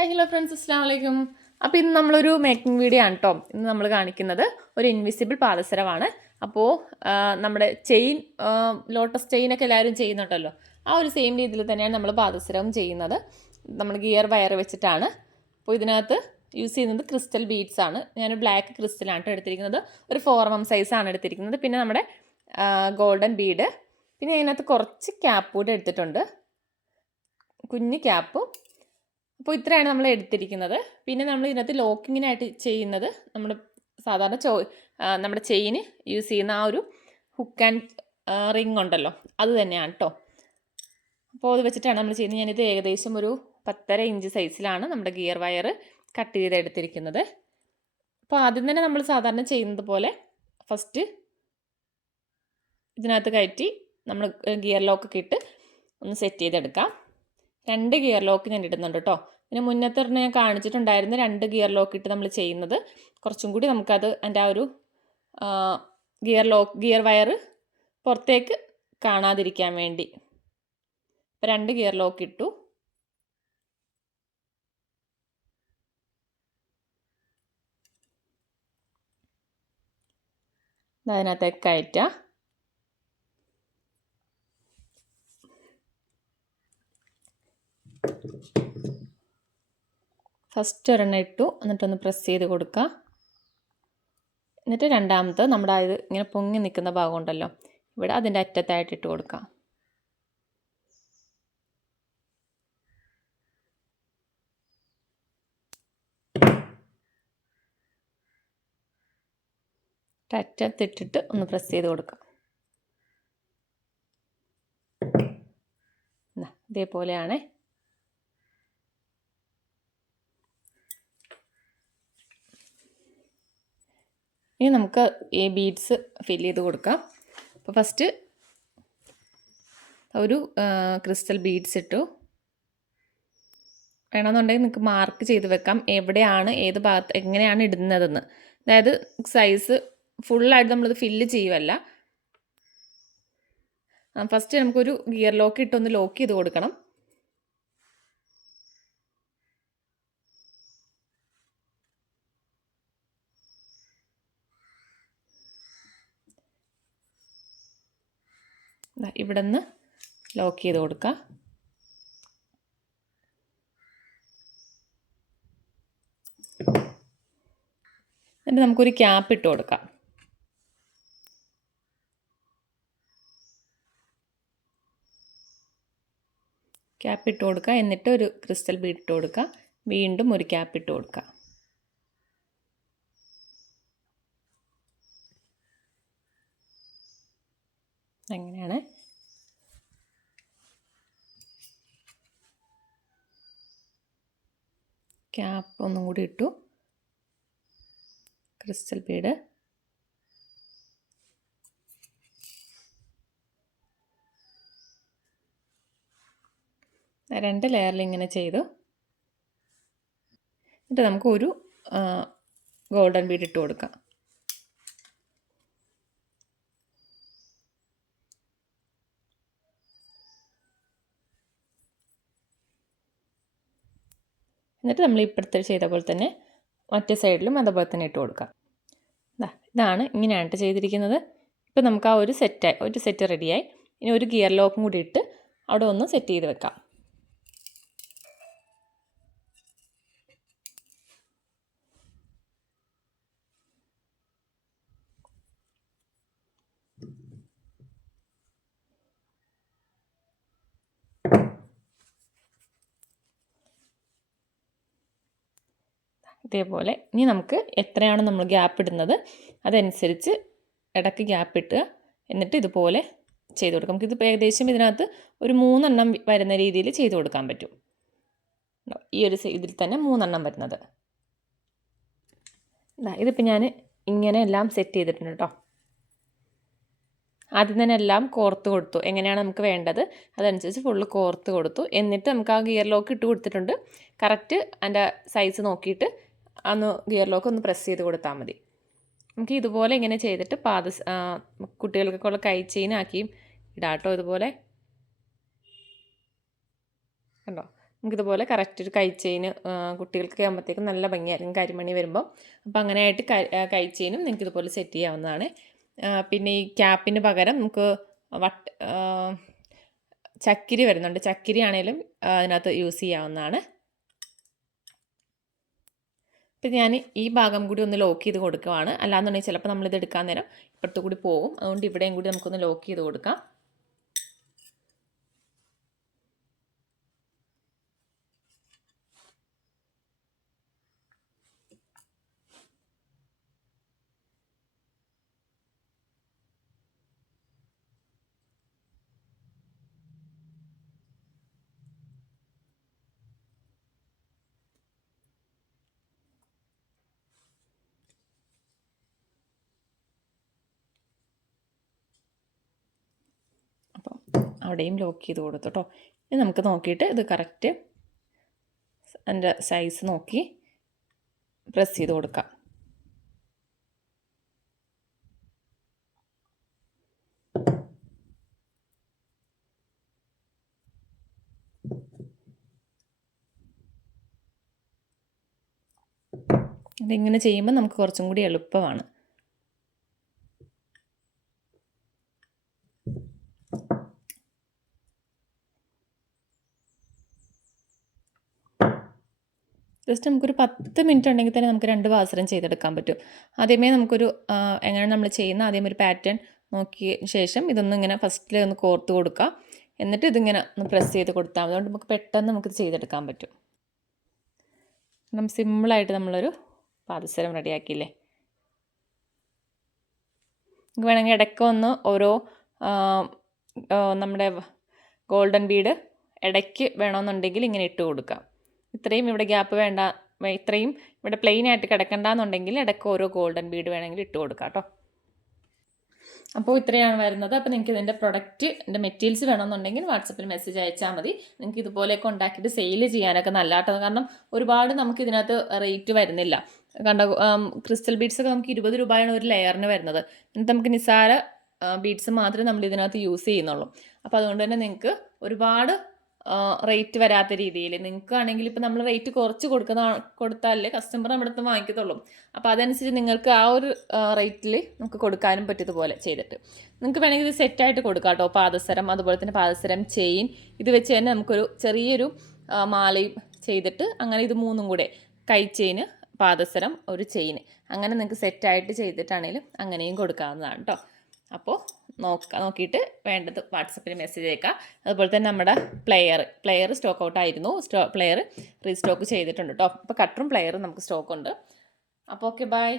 Hi hello friends അസ്സാം വലൈക്കും അപ്പോൾ ഇന്ന് നമ്മളൊരു മേക്കിംഗ് വീഡിയോ ആണ് കേട്ടോ ഇന്ന് നമ്മൾ കാണിക്കുന്നത് ഒരു ഇൻവിസിബിൾ പാദസരമാണ്. അപ്പോൾ നമ്മുടെ ചെയിൻ ലോട്ടസ് ചെയിനൊക്കെ എല്ലാവരും ചെയ്യുന്നുണ്ടല്ലോ. ആ ഒരു സെയിം രീതിയിൽ തന്നെയാണ് നമ്മൾ പാദസരവും ചെയ്യുന്നത്. നമ്മൾ ഗിയർ വയർ വെച്ചിട്ടാണ്. അപ്പോൾ ഇതിനകത്ത് യൂസ് ചെയ്യുന്നത് ക്രിസ്റ്റൽ ബീഡ്സ് ആണ്. ഞാൻ ബ്ലാക്ക് ക്രിസ്റ്റലാണ് കേട്ടോ എടുത്തിരിക്കുന്നത്. ഒരു ഫോർ എം സൈസാണ് എടുത്തിരിക്കുന്നത്. പിന്നെ നമ്മുടെ ഗോൾഡൻ ബീഡ് പിന്നെ അതിനകത്ത് കുറച്ച് ക്യാപ്പ് കൂടെ എടുത്തിട്ടുണ്ട്. കുഞ്ഞ് ക്യാപ്പും അപ്പോൾ ഇത്രയാണ് നമ്മൾ എടുത്തിരിക്കുന്നത്. പിന്നെ നമ്മൾ ഇതിനകത്ത് ലോക്കിങ്ങിനായിട്ട് ചെയ്യുന്നത് നമ്മുടെ സാധാരണ ചോ നമ്മുടെ ചെയിന് യൂസ് ചെയ്യുന്ന ആ ഒരു ഹുക്ക് ആൻഡ് റിങ് ഉണ്ടല്ലോ. അത് തന്നെയാണ് കേട്ടോ അപ്പോൾ അത് വെച്ചിട്ടാണ് നമ്മൾ ചെയ്യുന്നത്. ഞാനിത് ഏകദേശം ഒരു പത്തര ഇഞ്ച് സൈസിലാണ് നമ്മുടെ ഗിയർ വയർ കട്ട് ചെയ്ത് എടുത്തിരിക്കുന്നത്. അപ്പോൾ ആദ്യം തന്നെ നമ്മൾ സാധാരണ ചെയ്യുന്നത് പോലെ ഫസ്റ്റ് ഇതിനകത്ത് കയറ്റി നമ്മൾ ഗിയർ ലോക്കൊക്കെ ഇട്ട് ഒന്ന് സെറ്റ് ചെയ്തെടുക്കാം. രണ്ട് ഗിയർ ലോക്ക് ഞാൻ ഇടുന്നുണ്ട് കേട്ടോ പിന്നെ മുന്നത്തെ ഒരെണ്ണം ഞാൻ കാണിച്ചിട്ടുണ്ടായിരുന്നു രണ്ട് ഗിയർ ലോക്ക് ഇട്ട് നമ്മൾ ചെയ്യുന്നത്. കുറച്ചും കൂടി നമുക്കത് എന്റെ ആ ഒരു ഗിയർ ലോക്ക് ഗിയർ വയർ പുറത്തേക്ക് കാണാതിരിക്കാൻ വേണ്ടി. അപ്പോൾ രണ്ട് ഗിയർ ലോക്ക് ഇട്ടു. അതിനകത്തേക്ക് കയറ്റാം. ഫസ്റ്റ് ഒരെണ്ണം ഇട്ടു. എന്നിട്ടൊന്ന് പ്രസ് ചെയ്ത് കൊടുക്കുക. എന്നിട്ട് രണ്ടാമത്തെ നമ്മുടെ ഇത് ഇങ്ങനെ പൊങ്ങി നിൽക്കുന്ന ഭാഗം ഉണ്ടല്ലോ. ഇവിടെ അതിന്റെ അറ്റത്തായിട്ട് ഇട്ട് കൊടുക്കാം അറ്റത്തിട്ടിട്ട് ഒന്ന് പ്രസ് ചെയ്ത് കൊടുക്കാം ഇതേപോലെയാണേ ഇനി നമുക്ക് ഈ ബീഡ്സ് ഫിൽ ചെയ്ത് കൊടുക്കാം. അപ്പോൾ ഫസ്റ്റ് ഒരു ക്രിസ്റ്റൽ ബീഡ്സ് ഇട്ടു. വേണമെന്നുണ്ടെങ്കിൽ നിങ്ങൾക്ക് മാർക്ക് ചെയ്ത് വെക്കാം. എവിടെയാണ് ഏത് ഭാഗത്ത് എങ്ങനെയാണ് ഇടുന്നതെന്ന്. അതായത് സൈസ് ഫുള്ളായിട്ട് നമ്മളിത് ഫില്ല് ചെയ്യുമല്ല ഫസ്റ്റ് നമുക്കൊരു ഗിയർ ലോക്ക് ഇട്ടൊന്ന് ലോക്ക് ചെയ്ത് കൊടുക്കണം. ഇവിടെ നിന്ന് ലോക്ക് ചെയ്ത് കൊടുക്കുക എന്നിട്ട് നമുക്കൊരു ക്യാപ്പ് ഇട്ട് കൊടുക്കാം. ക്യാപ്പ് ഇട്ട് കൊടുക്കുക എന്നിട്ട് ഒരു ക്രിസ്റ്റൽ ബീഡ് ഇട്ട് കൊടുക്കുക വീണ്ടും ഒരു ക്യാപ്പ് ഇട്ട് കൊടുക്കുക അങ്ങനെയാണ്. ക്യാപ്പ് ഒന്നും കൂടി ഇട്ടു. ക്രിസ്റ്റൽ ബീഡ് രണ്ട് ലെയറിൽ ഇങ്ങനെ ചെയ്തു. എന്നിട്ട് നമുക്ക് ഒരു ഗോൾഡൻ ബീഡ് ഇട്ട് കൊടുക്കാം. എന്നിട്ട് നമ്മൾ ഇപ്പോഴത്തെ ചെയ്ത പോലെ തന്നെ മറ്റേ സൈഡിലും അതുപോലെ തന്നെ ഇട്ട് കൊടുക്കാം. ഇതാണ് ഇങ്ങനെയാണ് ചെയ്തിരിക്കുന്നത്. ഇപ്പം നമുക്ക് ആ ഒരു സെറ്റായി ഒരു സെറ്റ് റെഡിയായി ഇനി ഒരു ഗിയർ ലോക്കും കൂടി ഇട്ട് അവിടെ ഒന്ന് സെറ്റ് ചെയ്ത് വെക്കാം. ഇതേപോലെ ഇനി നമുക്ക് എത്രയാണ് നമ്മൾ ഗ്യാപ്പ് ഇടുന്നത്? അതനുസരിച്ച് ഇടയ്ക്ക് ഗ്യാപ്പ് ഇട്ടുക. എന്നിട്ട് ഇതുപോലെ ചെയ്ത് കൊടുക്കാം നമുക്കിത് ഏകദേശം ഇതിനകത്ത് ഒരു മൂന്നെണ്ണം വരുന്ന രീതിയിൽ ചെയ്ത് കൊടുക്കാൻ പറ്റും. ഈ ഒരു ഇതിൽ തന്നെ മൂന്നെണ്ണം വരുന്നത്. ഇതാ ഇതിപ്പോൾ ഞാൻ ഇങ്ങനെ എല്ലാം സെറ്റ് ചെയ്തിട്ടുണ്ട് കേട്ടോ ആദ്യം തന്നെ എല്ലാം കോർത്ത് കൊടുത്തു. എങ്ങനെയാണ് നമുക്ക് വേണ്ടത്? അതനുസരിച്ച് ഫുള്ള് കോർത്ത് കൊടുത്തു. എന്നിട്ട് നമുക്ക് ആ ഗിയർ ലോക്ക് ഇട്ട് കൊടുത്തിട്ടുണ്ട്. കറക്റ്റ് അതിന്റെ സൈസ് നോക്കിയിട്ട് ഒന്ന് ഗിയർ ലോക്ക് ഒന്ന് പ്രസ് ചെയ്ത് കൊടുത്താൽ മതി. നമുക്ക് ഇതുപോലെ ഇങ്ങനെ ചെയ്തിട്ട് പാദ കുട്ടികൾക്കൊക്കെ ഉള്ള കൈ ചെയിനാക്കിയും ഇടാട്ടോ ഇതുപോലെ. കണ്ടോ? നമുക്കിതുപോലെ കറക്റ്റ് ഒരു കൈ ചെയിന് കുട്ടികൾക്ക് ആകുമ്പോഴത്തേക്കും നല്ല ഭംഗിയായിരിക്കും കരിമണി വരുമ്പോൾ അപ്പോൾ അങ്ങനെയായിട്ട് കൈ ചെയിനും നിങ്ങൾക്ക് ഇതുപോലെ സെറ്റ് ചെയ്യാവുന്നതാണ്. പിന്നെ ഈ ക്യാപ്പിന് പകരം നമുക്ക് വട്ട ചക്കിരി വരുന്നുണ്ട്. ചക്കിരി ആണെങ്കിലും അതിനകത്ത് യൂസ് ചെയ്യാവുന്നതാണ്. ഇപ്പം ഞാൻ ഈ ഭാഗം കൂടി ഒന്ന് ലോക്ക് ചെയ്ത് കൊടുക്കുവാണ്. അല്ലാന്നുണ്ടെങ്കിൽ ചിലപ്പോൾ നമ്മളിത് എടുക്കാൻ നേരം ഇപ്പുറത്തു കൂടി പോകും. അതുകൊണ്ട് ഇവിടെയും കൂടി നമുക്കൊന്ന് ലോക്ക് ചെയ്ത് കൊടുക്കാം. അവിടെയും ലോക്ക് ചെയ്ത് കൊടുത്തു കേട്ടോ ഇനി നമുക്ക് നോക്കിയിട്ട് ഇത് കറക്റ്റ് അതിന്റെ സൈസ് നോക്കി പ്രസ് ചെയ്ത് കൊടുക്കാം. ഇതിങ്ങനെ ചെയ്യുമ്പോൾ നമുക്ക് കുറച്ചും കൂടി എളുപ്പമാണ്. ജസ്റ്റ് നമുക്കൊരു പത്ത് മിനിറ്റ് ഉണ്ടെങ്കിൽ തന്നെ നമുക്ക് രണ്ട് പാസരം ചെയ്തെടുക്കാൻ പറ്റും. ആദ്യമേ നമുക്കൊരു എങ്ങനെ നമ്മൾ ചെയ്യുന്ന ആദ്യം ഒരു പാറ്റേൺ നോക്കിയ ശേഷം ഇതൊന്നും ഇങ്ങനെ ഫസ്റ്റിൽ ഒന്ന് കോർത്ത് കൊടുക്കുക. എന്നിട്ട് ഇതിങ്ങനെ ഒന്ന് പ്രസ് ചെയ്ത് കൊടുത്താൽ മതി. അതുകൊണ്ട് നമുക്ക് പെട്ടെന്ന് നമുക്ക് ചെയ്തെടുക്കാൻ പറ്റും. കാരണം സിമ്പിളായിട്ട് നമ്മളൊരു പാദസരം റെഡിയാക്കിയില്ലേ? നമുക്ക് വേണമെങ്കിൽ ഇടയ്ക്ക് ഒന്ന് ഓരോ നമ്മുടെ ഗോൾഡൻ ബീഡ് ഇടയ്ക്ക് വേണമെന്നുണ്ടെങ്കിൽ ഇങ്ങനെ ഇട്ട് കൊടുക്കാം. ഇത്രയും ഇവിടെ ഗ്യാപ്പ് വേണ്ട. ഇത്രയും ഇവിടെ പ്ലെയിൻ ആയിട്ട് കിടക്കണ്ടെന്നുണ്ടെങ്കിൽ ഇടയ്ക്ക് ഓരോ ഗോൾഡൻ ബീഡ് വേണമെങ്കിൽ ഇട്ട് കൊടുക്കാം കേട്ടോ. അപ്പോൾ ഇത്രയാണ് വരുന്നത്. അപ്പോൾ നിങ്ങൾക്ക് ഇതിന്റെ പ്രൊഡക്റ്റ് എന്റെ മെറ്റീരിയൽസ് വേണമെന്നുണ്ടെങ്കിൽ വാട്സപ്പിൽ മെസ്സേജ് അയച്ചാൽ മതി. നിങ്ങൾക്ക് ഇതുപോലെയൊക്കെ ഉണ്ടാക്കിയിട്ട് സെയിൽ ചെയ്യാനൊക്കെ നല്ലതാട്ടോ. കാരണം ഒരുപാട് നമുക്ക് ഇതിനകത്ത് റേറ്റ് വരുന്നില്ല. കണ്ട ക്രിസ്റ്റൽ ബീഡ്സ് ഒക്കെ നമുക്ക് ഇരുപത് രൂപയാണ് ഒരു ലെയറിന് വരുന്നത്. എന്നിട്ട് നമുക്ക് നിസാര ബീഡ്സ് മാത്രമേ നമ്മൾ ഇതിനകത്ത് യൂസ് ചെയ്യുന്നുള്ളൂ. അപ്പോൾ അതുകൊണ്ട് തന്നെ നിങ്ങൾക്ക് ഒരുപാട് റേറ്റ് വരാത്ത രീതിയിൽ. നിങ്ങൾക്കാണെങ്കിൽ ഇപ്പോൾ നമ്മൾ റേറ്റ് കുറച്ച് കൊടുക്കുന്ന കൊടുത്താലേ കസ്റ്റമർ നമ്മുടെ അടുത്ത് വാങ്ങിക്കത്തുള്ളൂ. അപ്പോൾ അതനുസരിച്ച് നിങ്ങൾക്ക് ആ ഒരു റേറ്റിൽ നമുക്ക് കൊടുക്കാനും പറ്റിയതുപോലെ ചെയ്തിട്ട്. നിങ്ങൾക്ക് വേണമെങ്കിൽ ഇത് സെറ്റായിട്ട് കൊടുക്കാം കേട്ടോ. പാദസരം അതുപോലെ തന്നെ പാദസരം ചെയിൻ ഇത് വെച്ച് തന്നെ നമുക്കൊരു ചെറിയൊരു മാലയും ചെയ്തിട്ട് അങ്ങനെ ഇത് മൂന്നും കൂടെ കൈ ചെയിന് പാദസരം ഒരു ചെയിന് അങ്ങനെ നിങ്ങൾക്ക് സെറ്റായിട്ട് ചെയ്തിട്ടാണെങ്കിലും അങ്ങനെയും കൊടുക്കാവുന്നതാണ് കേട്ടോ. അപ്പോൾ നോക്ക നോക്കിയിട്ട് വേണ്ടത് വാട്സപ്പിൽ മെസ്സേജ് അയക്കുക അതുപോലെ തന്നെ നമ്മുടെ പ്ലെയർ പ്ലെയർ സ്റ്റോക്ക് ഔട്ട് ആയിരുന്നു. സ്റ്റോ പ്ലെയർ റീസ്റ്റോക്ക് ചെയ്തിട്ടുണ്ട് കേട്ടോ അപ്പോൾ കട്ടറും പ്ലെയറും നമുക്ക് സ്റ്റോക്ക് ഉണ്ട്. അപ്പോൾ ഓക്കെ ബൈ